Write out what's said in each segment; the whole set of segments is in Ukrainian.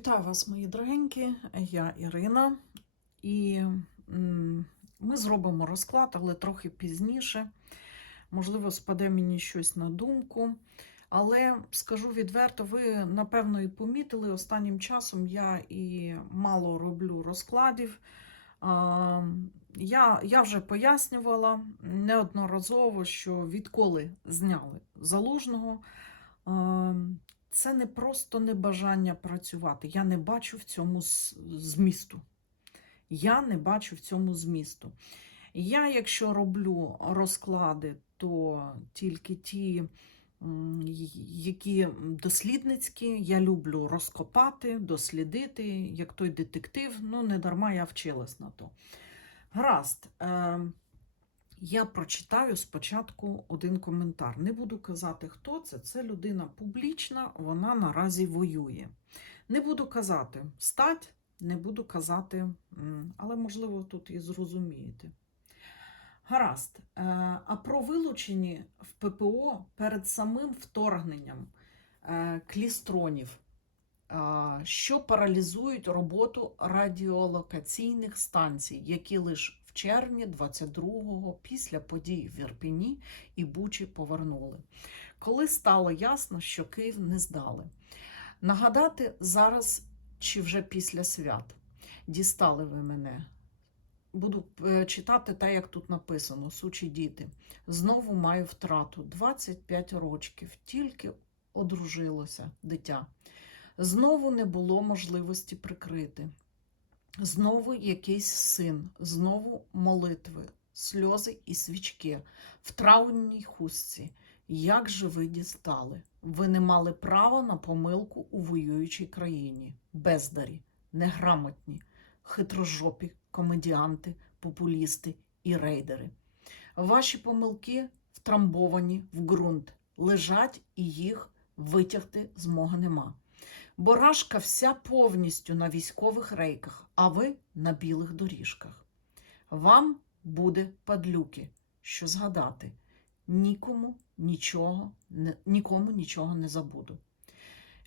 Вітаю вас, мої дорогенькі. Я Ірина, і ми зробимо розклад, але трохи пізніше. Можливо, спаде мені щось на думку. Але скажу відверто, ви напевно і помітили, останнім часом я і мало роблю розкладів. Я, я вже пояснювала неодноразово, що відколи зняли залужного. Це не просто небажання працювати. Я не бачу в цьому змісту. Я не бачу в цьому змісту. Я, якщо роблю розклади, то тільки ті, які дослідницькі, я люблю розкопати, дослідити, як той детектив. Ну, не дарма я вчилась на то. Гаразд. Я прочитаю спочатку один коментар. Не буду казати, хто це. Це людина публічна, вона наразі воює. Не буду казати стать, не буду казати, але можливо тут і зрозумієте. Гаразд. Е, А про вилучені в ППО перед самим вторгненням е, клістронів, е, що паралізують роботу радіолокаційних станцій, які лише червні 22-го після подій в Ірпіні і Бучі повернули. Коли стало ясно, що Київ не здали. Нагадати зараз чи вже після свят. Дістали ви мене. Буду е, читати так, як тут написано, сучі діти. Знову маю втрату 25 рочків, тільки одружилося дитя. Знову не було можливості прикрити. Знову якийсь син, знову молитви, сльози і свічки в траурній хустці. Як же ви дістали? Ви не мали права на помилку у воюючій країні. Бездарі, неграмотні, хитрожопі, комедіанти, популісти і рейдери. Ваші помилки втрамбовані в ґрунт, лежать і їх витягти змоги нема. Борашка вся повністю на військових рейках, а ви на білих доріжках. Вам буде падлюки, що згадати. Нікому нічого, нікому нічого не забуду.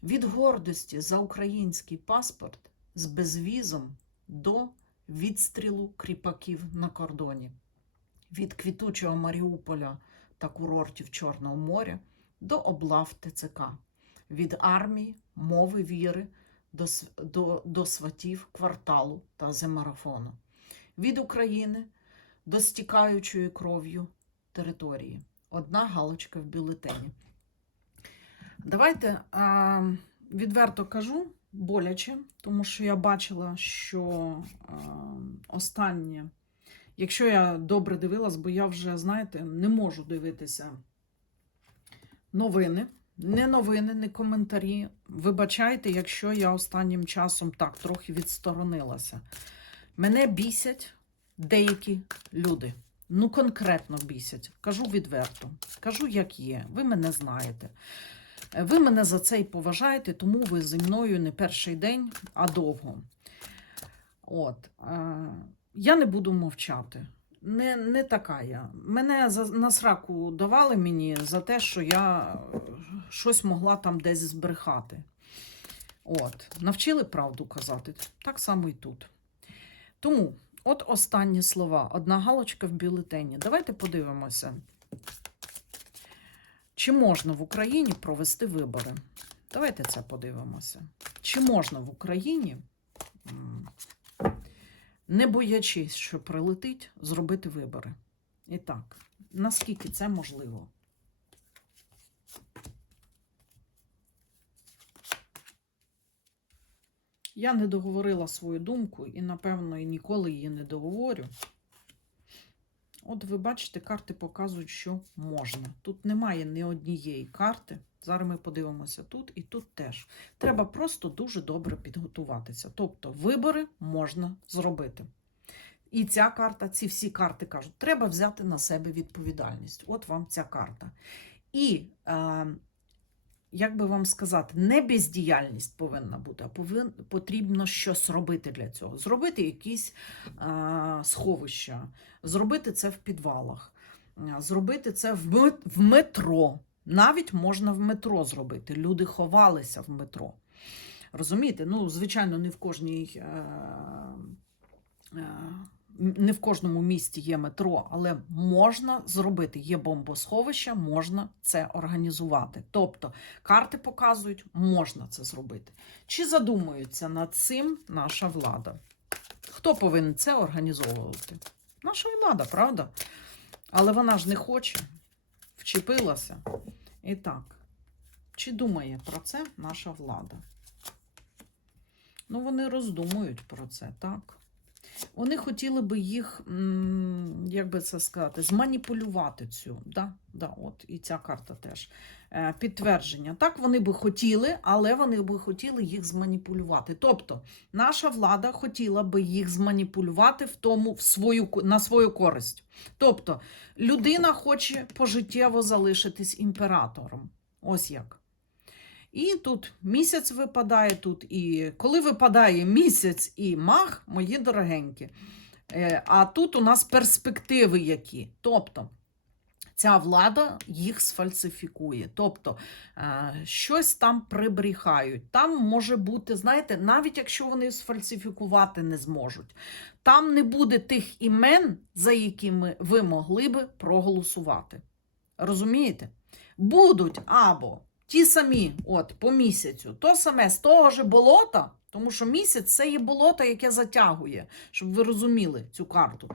Від гордості за український паспорт з безвізом до відстрілу кріпаків на кордоні, від квітучого Маріуполя та курортів Чорного моря до облав ТЦК, від армії, мови віри до, до, до сватів кварталу та земарафону, від України до стікаючої кров'ю території. Одна галочка в бюлетені. Давайте а, відверто кажу, боляче, тому що я бачила, що а, останнє, якщо я добре дивилась, бо я вже, знаєте, не можу дивитися новини, не новини, не коментарі. Вибачайте, якщо я останнім часом так трохи відсторонилася. Мене бісять деякі люди. Ну, конкретно бісять. Кажу відверто. Кажу, як є. Ви мене знаєте. Е, Ви мене за це і поважаєте, тому ви зі мною не перший день, а довго. От. Е, я не буду мовчати. Не, не така я. Мене за, на сраку давали мені за те, що я щось могла там десь збрехати. От. Навчили правду казати. Так само і тут. Тому, от останні слова. Одна галочка в бюлетені. Давайте подивимося. Чи можна в Україні провести вибори? Давайте це подивимося. Чи можна в Україні, не боячись, що прилетить, зробити вибори? І так, наскільки це можливо? Я не договорила свою думку і, напевно, і ніколи її не договорю. От ви бачите, карти показують, що можна. Тут немає ні однієї карти. Зараз ми подивимося тут і тут теж. Треба просто дуже добре підготуватися. Тобто, вибори можна зробити. І ця карта, ці всі карти кажуть, треба взяти на себе відповідальність. От вам ця карта. І, е, як би вам сказати, не бездіяльність повинна бути, а повин, потрібно щось робити для цього. Зробити якісь е, сховища, зробити це в підвалах, зробити це в, в метро. Навіть можна в метро зробити. Люди ховалися в метро. Розумієте? Ну, звичайно, не в кожній. Е, е, не в кожному місті є метро, але можна зробити. Є бомбосховища, можна це організувати. Тобто карти показують, можна це зробити. Чи задумується над цим наша влада? Хто повинен це організовувати? Наша влада, правда? Але вона ж не хоче, вчепилася. І так, чи думає про це наша влада? Ну, вони роздумують про це, так? Вони хотіли би їх, як би це сказати, зманіпулювати цю. Да? Да, от, і ця карта теж. Е, Підтвердження. Так, вони би хотіли, але вони би хотіли їх зманіпулювати. Тобто, наша влада хотіла би їх зманіпулювати в тому, в свою, на свою користь. Тобто, людина хоче пожиттєво залишитись імператором. Ось як. І тут місяць випадає, тут і коли випадає місяць і мах, мої дорогенькі. е, А тут у нас перспективи які. Тобто ця влада їх сфальсифікує. Тобто е, щось там прибріхають. Там може бути, знаєте, навіть якщо вони сфальсифікувати не зможуть, там не буде тих імен, за якими ви могли би проголосувати. Розумієте? Будуть або ті самі, от по місяцю, то саме з того ж болота, тому що місяць це є болото, яке затягує, щоб ви розуміли цю карту.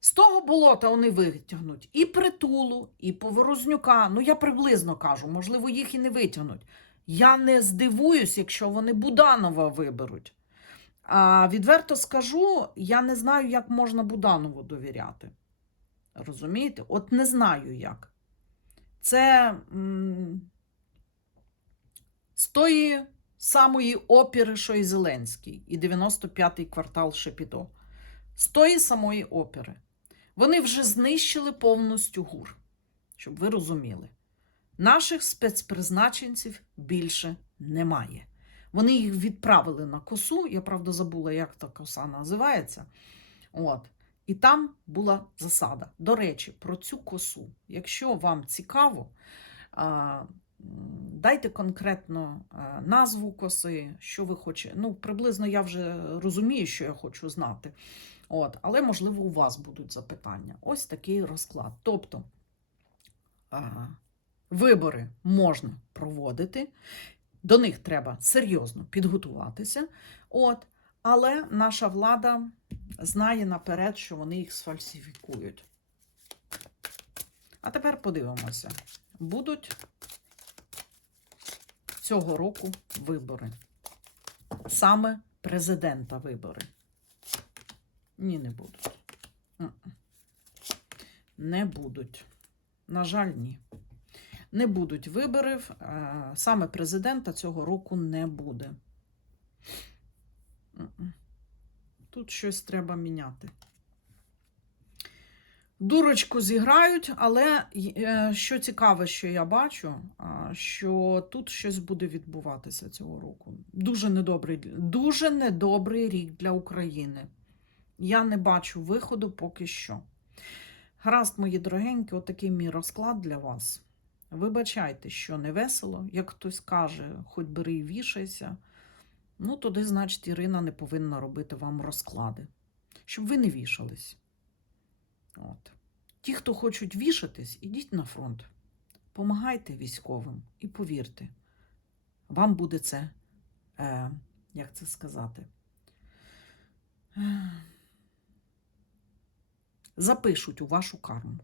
З того болота вони витягнуть і притулу, і поворознюка. Ну, я приблизно кажу, можливо, їх і не витягнуть. Я не здивуюсь, якщо вони Буданова виберуть. А відверто скажу, я не знаю, як можна Буданову довіряти. Розумієте? От не знаю як. Це м, з тої самої опери, що і Зеленський, і 95-й квартал Шепіто. З тої самої опери. Вони вже знищили повністю гур, щоб ви розуміли. Наших спецпризначенців більше немає. Вони їх відправили на косу. Я правда забула, як та коса називається. От. І там була засада. До речі, про цю косу. Якщо вам цікаво, дайте конкретно назву коси, що ви хочете. Ну, приблизно я вже розумію, що я хочу знати. От, але, можливо, у вас будуть запитання. Ось такий розклад. Тобто вибори можна проводити, до них треба серйозно підготуватися. От, але наша влада знає наперед, що вони їх сфальсифікують. А тепер подивимося, будуть цього року вибори. Саме президента вибори. Ні, не будуть. Не будуть. На жаль, ні. Не будуть виборів. е, Саме президента цього року не буде. Тут щось треба міняти. Дурочку зіграють, але е, що цікаве, що я бачу, що тут щось буде відбуватися цього року. Дуже недобрий, дуже недобрий рік для України. Я не бачу виходу поки що. Гаразд, мої дорогенькі, отакий мій розклад для вас. Вибачайте, що не весело, як хтось каже, хоч бери і вішайся. Ну, тоді, значить, Ірина не повинна робити вам розклади, щоб ви не вішались. От. Ті, хто хочуть вішатись, ідіть на фронт. Помагайте військовим і повірте, вам буде це, е, як це сказати, запишуть у вашу карму.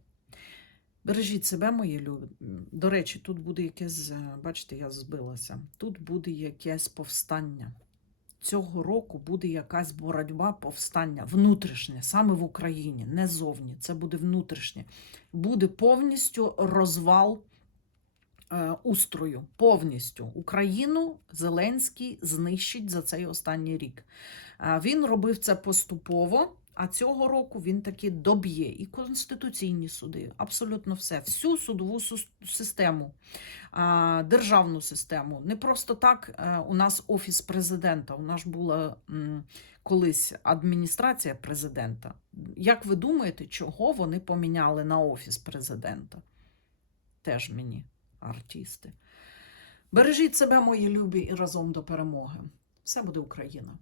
Бережіть себе, мої любі. До речі, тут буде якесь, е, бачите, я збилася. Тут буде якесь повстання. Цього року буде якась боротьба, повстання внутрішнє, саме в Україні, не зовні. Це буде внутрішнє. Буде повністю розвал е, устрою. Повністю Україну Зеленський знищить за цей останній рік. Е, він робив це поступово. А цього року він таки доб'є і конституційні суди, абсолютно все, всю судову систему, державну систему. Не просто так е, у нас офіс президента. У нас була колись адміністрація президента. Як ви думаєте, чого вони поміняли на офіс президента? Теж мені артисти. Бережіть себе, мої любі, і разом до перемоги. Все буде Україна.